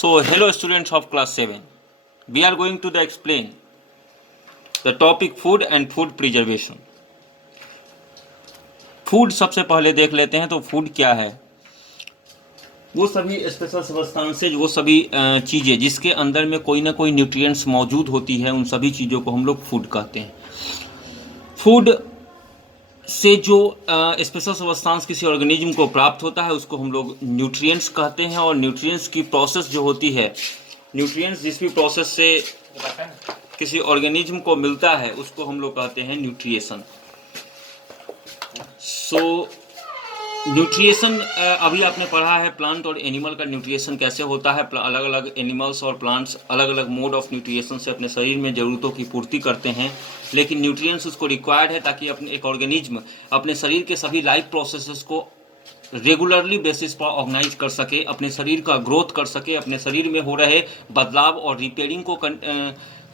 So, hello students of class 7. We are going to explain the topic food and food preservation. Food सबसे पहले देख लेते हैं। तो फूड क्या है? वो सभी स्पेशल सब्सटेंसेज, वो सभी चीज़ें जिसके अंदर में कोई ना कोई न्यूट्रिएंट्स मौजूद होती है, उन सभी चीज़ों को हम लोग फूड कहते हैं। फूड से जो स्पेशल सब्सटेंस किसी ऑर्गेनिज्म को प्राप्त होता है उसको हम लोग न्यूट्रिएंट्स कहते हैं। और न्यूट्रिएंट्स की प्रोसेस जो होती है, न्यूट्रिएंट्स जिस भी प्रोसेस से किसी ऑर्गेनिज्म को मिलता है उसको हम लोग कहते हैं न्यूट्रिएशन। सो न्यूट्रिएशन अभी आपने पढ़ा है प्लांट और एनिमल का न्यूट्रिएशन कैसे होता है। अलग अलग एनिमल्स और प्लांट्स अलग अलग मोड ऑफ न्यूट्रिएशन से अपने शरीर में ज़रूरतों की पूर्ति करते हैं, लेकिन न्यूट्रिएंट्स उसको रिक्वायर्ड है ताकि अपने एक ऑर्गेनिज्म अपने शरीर के सभी लाइफ प्रोसेसेस को रेगुलरली बेसिस पर ऑर्गेनाइज कर सके, अपने शरीर का ग्रोथ कर सके, अपने शरीर में हो रहे बदलाव और रिपेयरिंग को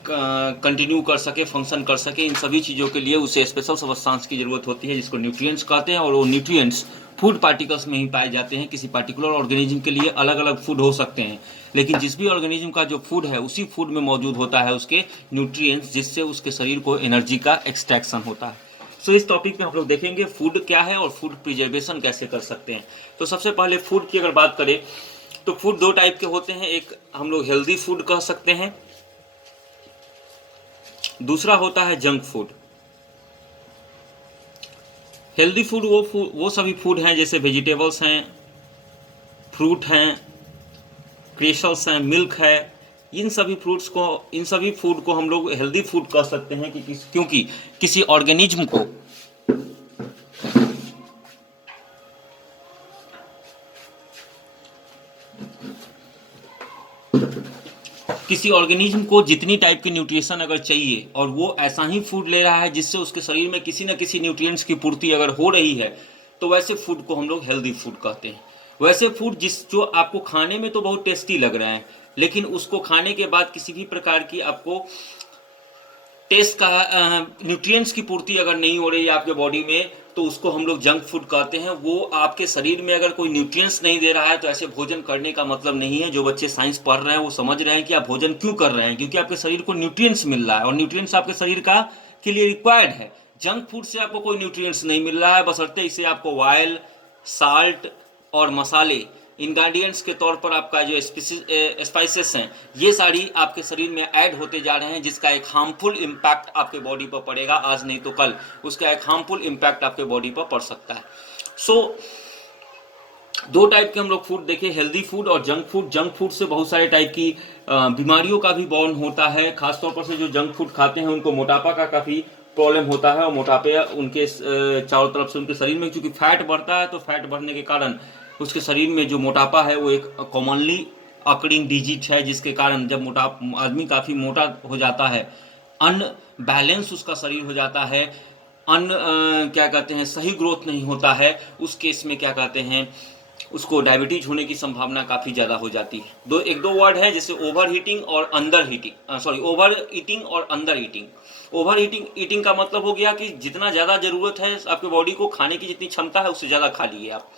कंटिन्यू कर सके, फंक्शन कर सके। इन सभी चीज़ों के लिए उसे स्पेशल सब्सटेंस की ज़रूरत होती है जिसको न्यूट्रिएंट्स कहते हैं। और वो न्यूट्रिएंट्स फूड पार्टिकल्स में ही पाए जाते हैं। किसी पार्टिकुलर ऑर्गेनिज्म के लिए अलग अलग फूड हो सकते हैं, लेकिन जिस भी ऑर्गेनिज्म का जो फूड है उसी फूड में मौजूद होता है उसके न्यूट्रिएंट्स, जिससे उसके शरीर को एनर्जी का एक्सट्रैक्शन होता है। सो इस टॉपिक में हम लोग देखेंगे फूड क्या है और फूड प्रिजर्वेशन कैसे कर सकते हैं। तो सबसे पहले फूड की अगर बात करें तो फूड दो टाइप के होते हैं। एक हम लोग हेल्दी फूड कह सकते हैं, दूसरा होता है जंक फूड। हेल्दी फूड वो सभी फूड हैं जैसे वेजिटेबल्स हैं, फ्रूट हैं, क्रेशल्स हैं, मिल्क है। इन सभी फूड को हम लोग हेल्दी फूड कह सकते हैं क्योंकि किसी ऑर्गेनिज्म को जितनी टाइप की न्यूट्रिशन अगर चाहिए और वो ऐसा ही फूड ले रहा है जिससे उसके शरीर में किसी न किसी न्यूट्रिएंट्स की पूर्ति अगर हो रही है तो वैसे फूड को हम लोग हेल्दी फूड कहते हैं। वैसे फूड जो आपको खाने में तो बहुत टेस्टी लग रहा है, लेकिन उसको खाने के बाद किसी भी प्रकार की आपको टेस्ट का न्यूट्रिएंट्स की पूर्ति अगर नहीं हो रही है आपके बॉडी में, तो उसको हम लोग जंक फूड कहते हैं। वो आपके शरीर में अगर कोई न्यूट्रिएंट्स नहीं दे रहा है तो ऐसे भोजन करने का मतलब नहीं है। जो बच्चे साइंस पढ़ रहे हैं वो समझ रहे हैं कि आप भोजन क्यों कर रहे हैं, क्योंकि आपके शरीर को न्यूट्रिएंट्स मिल रहा है और न्यूट्रिएंट्स आपके शरीर के लिए रिक्वायर्ड है। जंक फूड से आपको कोई न्यूट्रिएंट्स नहीं मिल रहा है, बशर्ते इसे आपको ऑयल, साल्ट और मसाले इंग्रेडिएंट्स के तौर पर आपका जो स्पाइसेस हैं ये सारी आपके शरीर में ऐड होते जा रहे हैं, जिसका एक हार्मफुल इम्पैक्ट आपके बॉडी पर पड़ेगा। आज नहीं तो कल उसका एक हार्मफुल इम्पैक्ट आपके बॉडी पर पड़ सकता है। सो दो टाइप के हम लोग फूड देखें, हेल्दी फूड और जंक फूड। जंक फूड से बहुत सारे टाइप की बीमारियों का भी बॉर्न होता है। खासतौर पर से जो जंक फूड खाते हैं उनको मोटापा का काफ़ी प्रॉब्लम होता है और मोटापे उनके चारों तरफ से उनके शरीर में, क्योंकि फैट बढ़ता है तो फैट बढ़ने के कारण उसके शरीर में जो मोटापा है वो एक कॉमनली अकरिंग डिजीज है, जिसके कारण जब आदमी काफ़ी मोटा हो जाता है, अनबैलेंस उसका शरीर हो जाता है, क्या कहते हैं सही ग्रोथ नहीं होता है, उस केस में क्या कहते हैं उसको डायबिटीज होने की संभावना काफ़ी ज़्यादा हो जाती है। एक दो वर्ड है जैसे ओवर ईटिंग और अंडर ईटिंग, ओवर ईटिंग और अंडर ईटिंग। ओवर ईटिंग का मतलब हो गया कि जितना ज़्यादा ज़रूरत है आपके बॉडी को खाने की, जितनी क्षमता है उससे ज़्यादा खा लिए आप।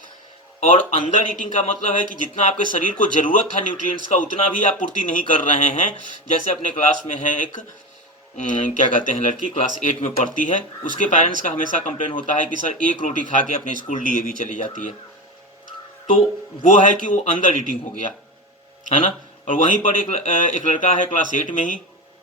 और अंडर ईटिंग का मतलब है कि जितना आपके शरीर को जरूरत था न्यूट्रिएंट्स का उतना भी आप पूर्ति नहीं कर रहे हैं। जैसे अपने क्लास में है एक क्या कहते हैं लड़की क्लास 8 में पढ़ती है, उसके पेरेंट्स का हमेशा कंप्लेन होता है कि सर एक रोटी खा के अपने स्कूल डीएवी चली जाती है, तो वो है कि वो अंडर ईटिंग हो गया है ना। और वहीं पर एक लड़का है क्लास 8 में ही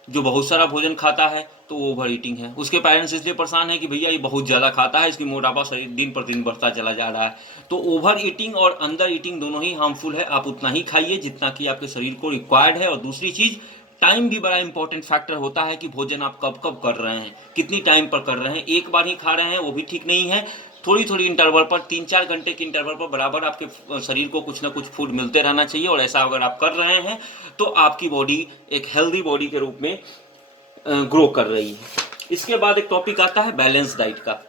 जो बहुत सारा भोजन खाता है, तो वो ओवर ईटिंग है। उसके पेरेंट्स इसलिए परेशान है कि भैया ये बहुत ज़्यादा खाता है, इसकी मोटापा शरीर दिन पर दिन बढ़ता चला जा रहा है। तो ओवर ईटिंग और अंडर ईटिंग दोनों ही हार्मफुल है। आप उतना ही खाइए जितना कि आपके शरीर को रिक्वायर्ड है। और दूसरी चीज़, टाइम भी बड़ा इंपॉर्टेंट फैक्टर होता है कि भोजन आप कब कब कर रहे हैं, कितनी टाइम पर कर रहे हैं। एक बार ही खा रहे हैं वो भी ठीक नहीं है, थोड़ी थोड़ी इंटरवल पर, 3-4 घंटे के इंटरवल पर बराबर आपके शरीर को कुछ ना कुछ फूड मिलते रहना चाहिए। और ऐसा अगर आप कर रहे हैं तो आपकी बॉडी एक हेल्दी बॉडी के रूप में ग्रो कर रही है। इसके बाद एक टॉपिक आता है बैलेंस डाइट का।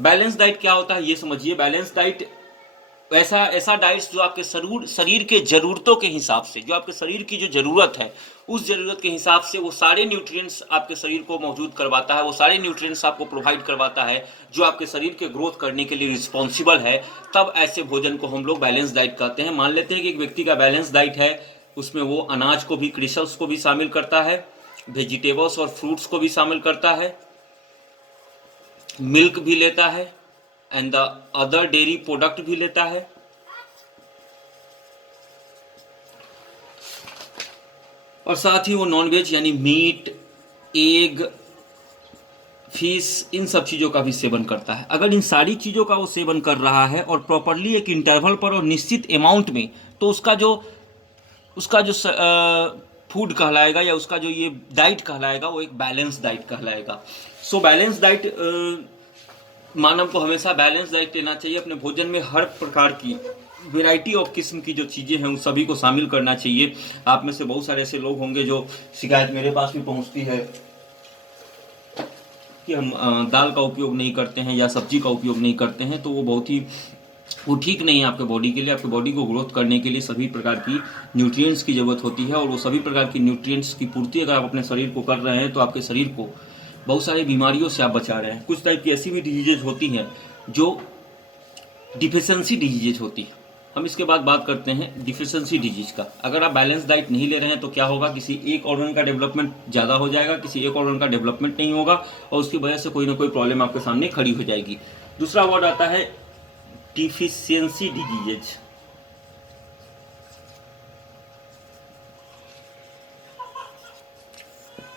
बैलेंस डाइट क्या होता है ये समझिए। बैलेंस डाइट ऐसा डाइट्स जो आपके शरीर के ज़रूरतों के हिसाब से, जो आपके शरीर की जो ज़रूरत है उस ज़रूरत के हिसाब से वो सारे न्यूट्रिएंट्स आपके शरीर को मौजूद करवाता है, वो सारे न्यूट्रिएंट्स आपको प्रोवाइड करवाता है जो आपके शरीर के ग्रोथ करने के लिए रिस्पॉन्सिबल है, तब ऐसे भोजन को हम लोग बैलेंस डाइट कहते हैं। मान लेते हैं कि एक व्यक्ति का बैलेंस डाइट है, उसमें वो अनाज को भी, क्रिशल्स को भी शामिल करता है, वेजिटेबल्स और फ्रूट्स को भी शामिल करता है, मिल्क भी लेता है and the other dairy product भी लेता है, और साथ ही वो नॉनवेज यानी मीट, एग, फिश, इन सब चीज़ों का भी सेवन करता है। अगर इन सारी चीज़ों का वो सेवन कर रहा है और प्रॉपरली एक इंटरवल पर और निश्चित अमाउंट में, तो उसका जो फूड कहलाएगा या उसका जो ये डाइट कहलाएगा वो एक बैलेंस डाइट कहलाएगा। सो बैलेंस डाइट, मानव को हमेशा बैलेंस डाइट लेना चाहिए। अपने भोजन में हर प्रकार की वेराइटी ऑफ किस्म की जो चीज़ें हैं उन सभी को शामिल करना चाहिए। आप में से बहुत सारे ऐसे लोग होंगे जो शिकायत मेरे पास भी पहुंचती है कि हम दाल का उपयोग नहीं करते हैं या सब्जी का उपयोग नहीं करते हैं, तो वो ठीक नहीं है आपके बॉडी के लिए। आपके बॉडी को ग्रोथ करने के लिए सभी प्रकार की न्यूट्रिएंट्स की ज़रूरत होती है, और वो सभी प्रकार की न्यूट्रिएंट्स की पूर्ति अगर आप अपने शरीर को कर रहे हैं तो आपके शरीर को बहुत सारी बीमारियों से आप बचा रहे हैं। कुछ टाइप की ऐसी भी डिजीजेज होती हैं जो डिफिशेंसी डिजीजेज होती है। हम इसके बाद बात करते हैं डिफिशेंसी डिजीज का। अगर आप बैलेंस डाइट नहीं ले रहे हैं तो क्या होगा, किसी एक ऑर्गन का डेवलपमेंट ज़्यादा हो जाएगा, किसी एक ऑर्गन का डेवलपमेंट नहीं होगा, और उसकी वजह से कोई ना कोई प्रॉब्लम आपके सामने खड़ी हो जाएगी। दूसरा वर्ड आता है डिफिशियंसी डिजीजेज।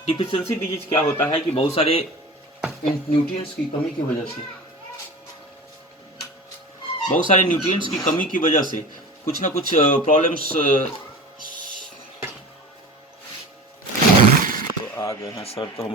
डिफिशियंसी डिजीज क्या होता है कि बहुत सारे न्यूट्रिएंट्स की कमी की वजह से, कुछ ना कुछ प्रॉब्लम्स तो आ गए हैं सर, तो हम